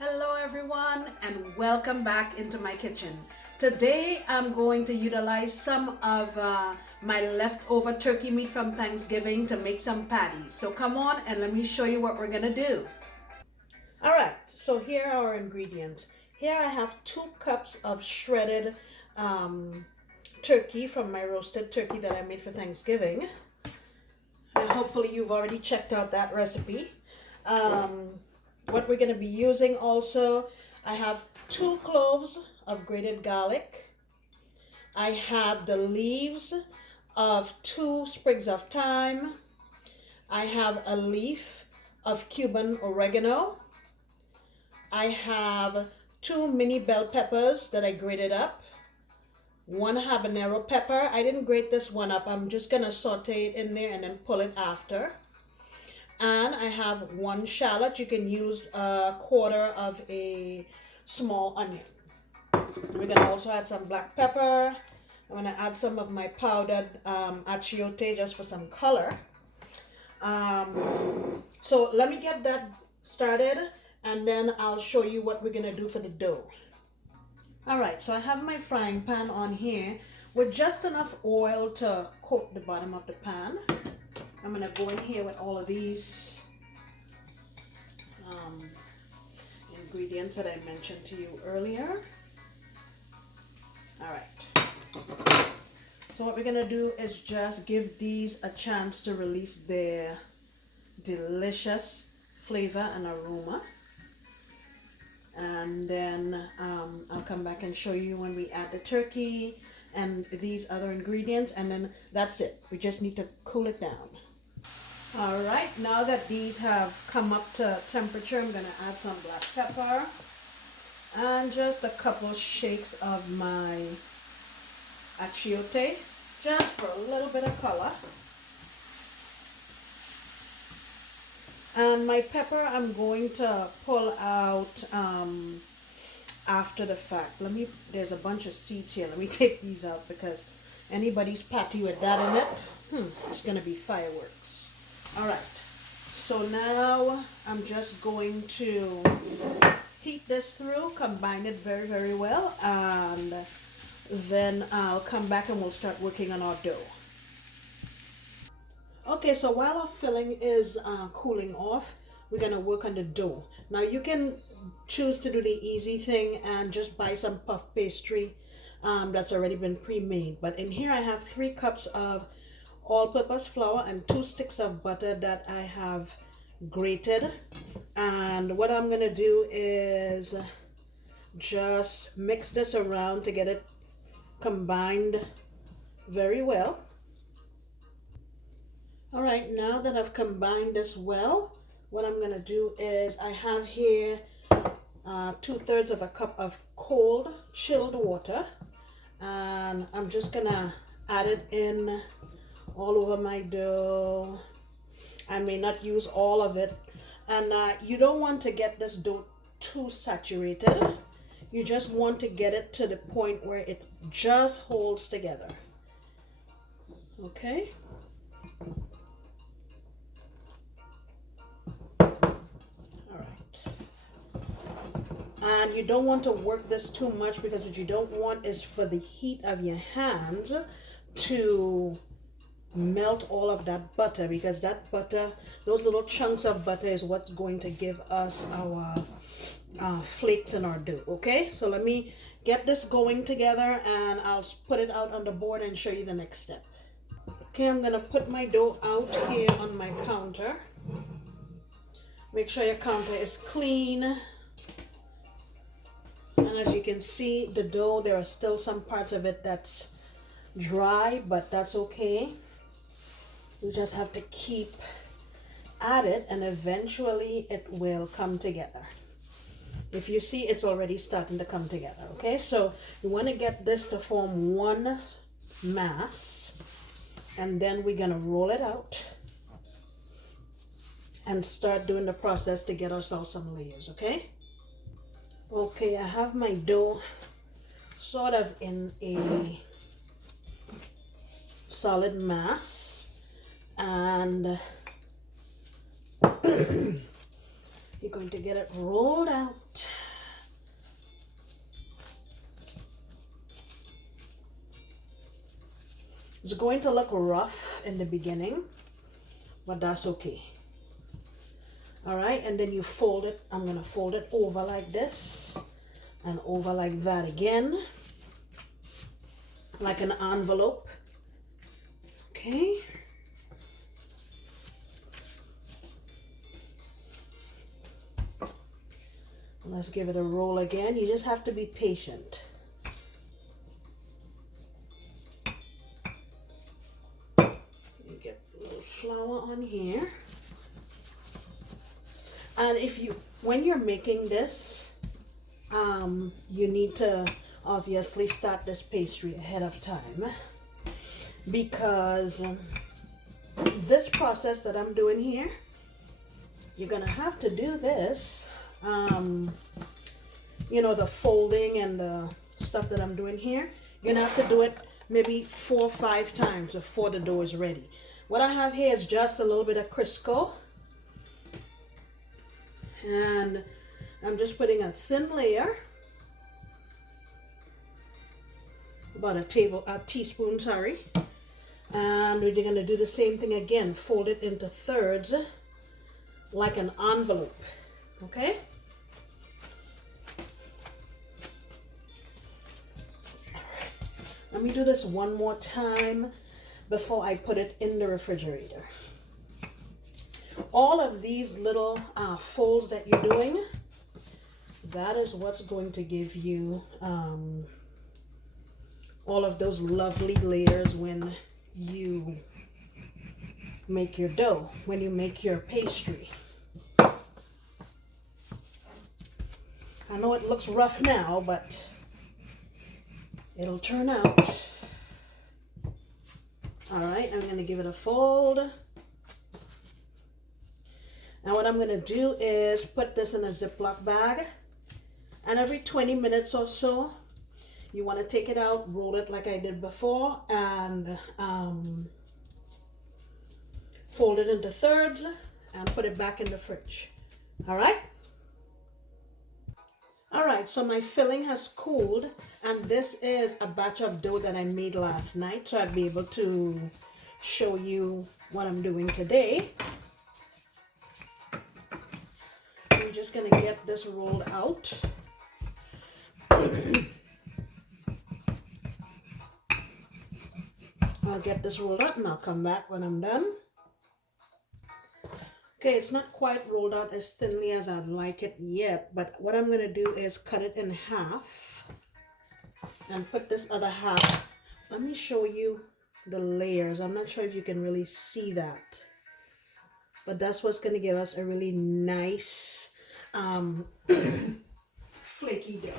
Hello everyone and welcome back into my kitchen. Today I'm going to utilize some of my leftover turkey meat from Thanksgiving to make some patties. So come on and let me show you what we're gonna do. Alright, so here are our ingredients. Here I have 2 cups of shredded turkey from my roasted turkey that I made for Thanksgiving. And hopefully you've already checked out that recipe. What we're going to be using also, I have 2 cloves of grated garlic. I have the leaves of 2 sprigs of thyme. I have a leaf of Cuban oregano. I have 2 mini bell peppers that I grated up. 1 habanero pepper. I didn't grate this one up. I'm just going to saute it in there and then pull it after. And I have 1 shallot. You can use 1/4 of a small onion. We're going to also add some black pepper. I'm going to add some of my powdered achiote just for some color. So let me get that started and then I'll show you what we're going to do for the dough. Alright, so I have my frying pan on here with just enough oil to coat the bottom of the pan. I'm going to go in here with all of these ingredients that I mentioned to you earlier. Alright. So what we're going to do is just give these a chance to release their delicious flavor and aroma. And then I'll come back and show you when we add the turkey and these other ingredients. And then that's it. We just need to cool it down. Alright, now that these have come up to temperature, I'm going to add some black pepper and just a couple shakes of my achiote, just for a little bit of color. And my pepper I'm going to pull out after the fact. There's a bunch of seeds here. Let me take these out because anybody's patty with that in it, it's going to be fireworks. Alright, so now I'm just going to heat this through, combine it very, very well, and then I'll come back and we'll start working on our dough. Okay, so while our filling is cooling off, we're going to work on the dough. Now you can choose to do the easy thing and just buy some puff pastry that's already been pre-made. But in here I have 3 cups of all-purpose flour and 2 sticks of butter that I have grated. And what I'm going to do is just mix this around to get it combined very well. Alright, now that I've combined this well, what I'm going to do is I have here 2/3 of a cup of cold chilled water, and I'm just going to add it in all over my dough. I may not use all of it, and you don't want to get this dough too saturated. You just want to get it to the point where it just holds together. Okay? And you don't want to work this too much because what you don't want is for the heat of your hands to melt all of that butter, because that butter, those little chunks of butter is what's going to give us our flakes in our dough. Okay, so let me get this going together and I'll put it out on the board and show you the next step. Okay, I'm gonna put my dough out here on my counter. Make sure your counter is clean. And as you can see, the dough, there are still some parts of it that's dry, but that's okay. You just have to keep at it and eventually it will come together. If you see, it's already starting to come together. Okay, so you want to get this to form one mass, and then we're going to roll it out and start doing the process to get ourselves some layers. Okay. Okay, I have my dough sort of in a solid mass, and You're going to get it rolled out. It's going to look rough in the beginning, but that's okay. All right, and then you fold it. I'm gonna fold it over like this and over like that again, like an envelope. Okay. Let's give it a roll again. You just have to be patient. You get a little flour on here. And when you're making this, you need to obviously start this pastry ahead of time, because this process that I'm doing here, you're gonna have to do this. You know, the folding and the stuff that I'm doing here, you're gonna have to do it maybe 4 or 5 times before the dough is ready. What I have here is just a little bit of Crisco, and I'm just putting a thin layer, about a teaspoon, sorry. And we're going to do the same thing again, fold it into thirds like an envelope. Okay? All right. Let me do this one more time before I put it in the refrigerator. All of these little folds that you're doing, that is what's going to give you all of those lovely layers when you make your dough, when you make your pastry. I know it looks rough now, but it'll turn out. All right, I'm going to give it a fold. Now what I'm going to do is put this in a Ziploc bag, and every 20 minutes or so, you want to take it out, roll it like I did before, and fold it into thirds and put it back in the fridge. All right? All right, so my filling has cooled, and this is a batch of dough that I made last night, so I'd be able to show you what I'm doing today. We're just gonna get this rolled out. I'll get this rolled out and I'll come back when I'm done. Okay, it's not quite rolled out as thinly as I'd like it yet, but what I'm gonna do is cut it in half and put this other half. Let me show you the layers. I'm not sure if you can really see that, but that's what's gonna give us a really nice flaky dough.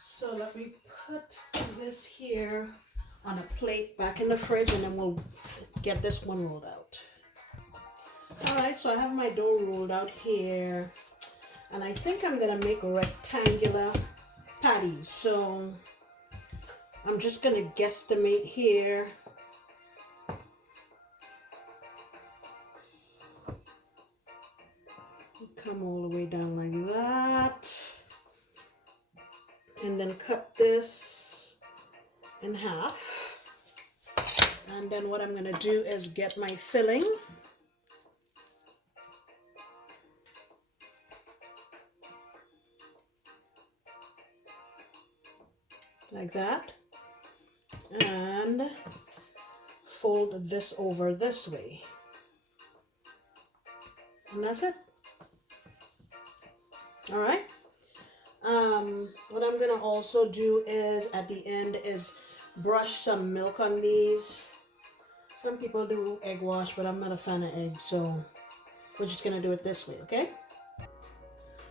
So let me put this here on a plate back in the fridge, and then we'll get this one rolled out. All right, so I have my dough rolled out here, and I think I'm gonna make rectangular patties. So I'm just gonna guesstimate here. Come all the way down like that, and then cut this in half. And then what I'm gonna do is get my filling. Like that, and fold this over this way, and that's it. All right. What I'm gonna also do is at the end is brush some milk on these. Some people do egg wash, but I'm not a fan of eggs, so we're just gonna do it this way, okay?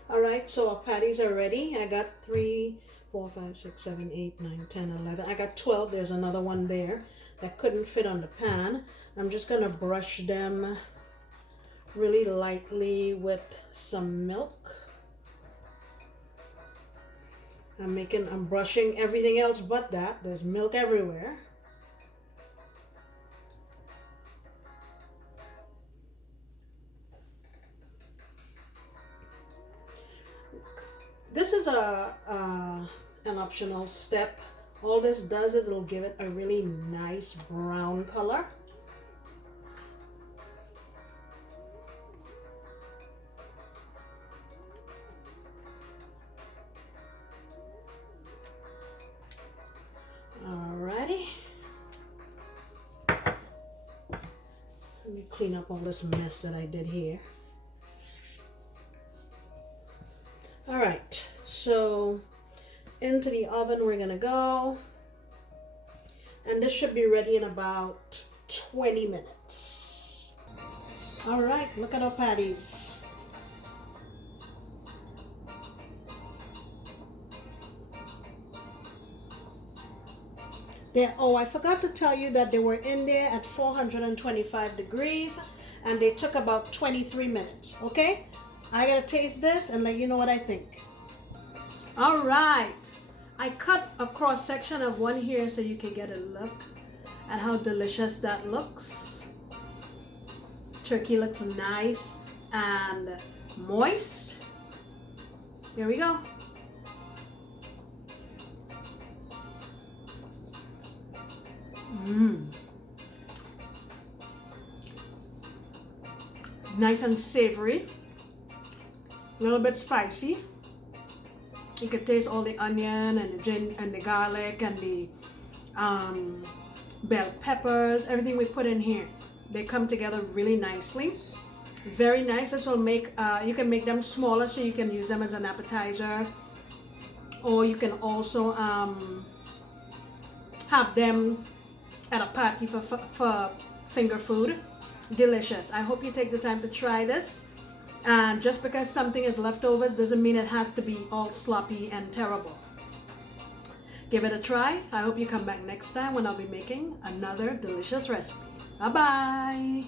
All right, so our patties are ready. I got 3, 4, 5, 6, 7, 8, 9, 10, 11. I got 12. There's another one there that couldn't fit on the pan. I'm just gonna brush them really lightly with some milk. I'm brushing everything else but that. There's milk everywhere. This is an optional step. All this does is it'll give it a really nice brown color. Alrighty. Let me clean up all this mess that I did here. Alright, so into the oven we're gonna go. And this should be ready in about 20 minutes. Alright, look at our patties. Oh, I forgot to tell you that they were in there at 425 degrees and they took about 23 minutes, okay? I gotta taste this and let you know what I think. All right, I cut a cross section of one here so you can get a look at how delicious that looks. Turkey looks nice and moist. Here we go. Nice and savory, a little bit spicy. You can taste all the onion and the gin and the garlic and the bell peppers, everything we put in here. They come together really nicely. Very nice. This will make, you can make them smaller so you can use them as an appetizer, or you can also have them at a party for finger food. Delicious. I hope you take the time to try this. And just because something is leftovers doesn't mean it has to be all sloppy and terrible. Give it a try. I hope you come back next time when I'll be making another delicious recipe. Bye bye.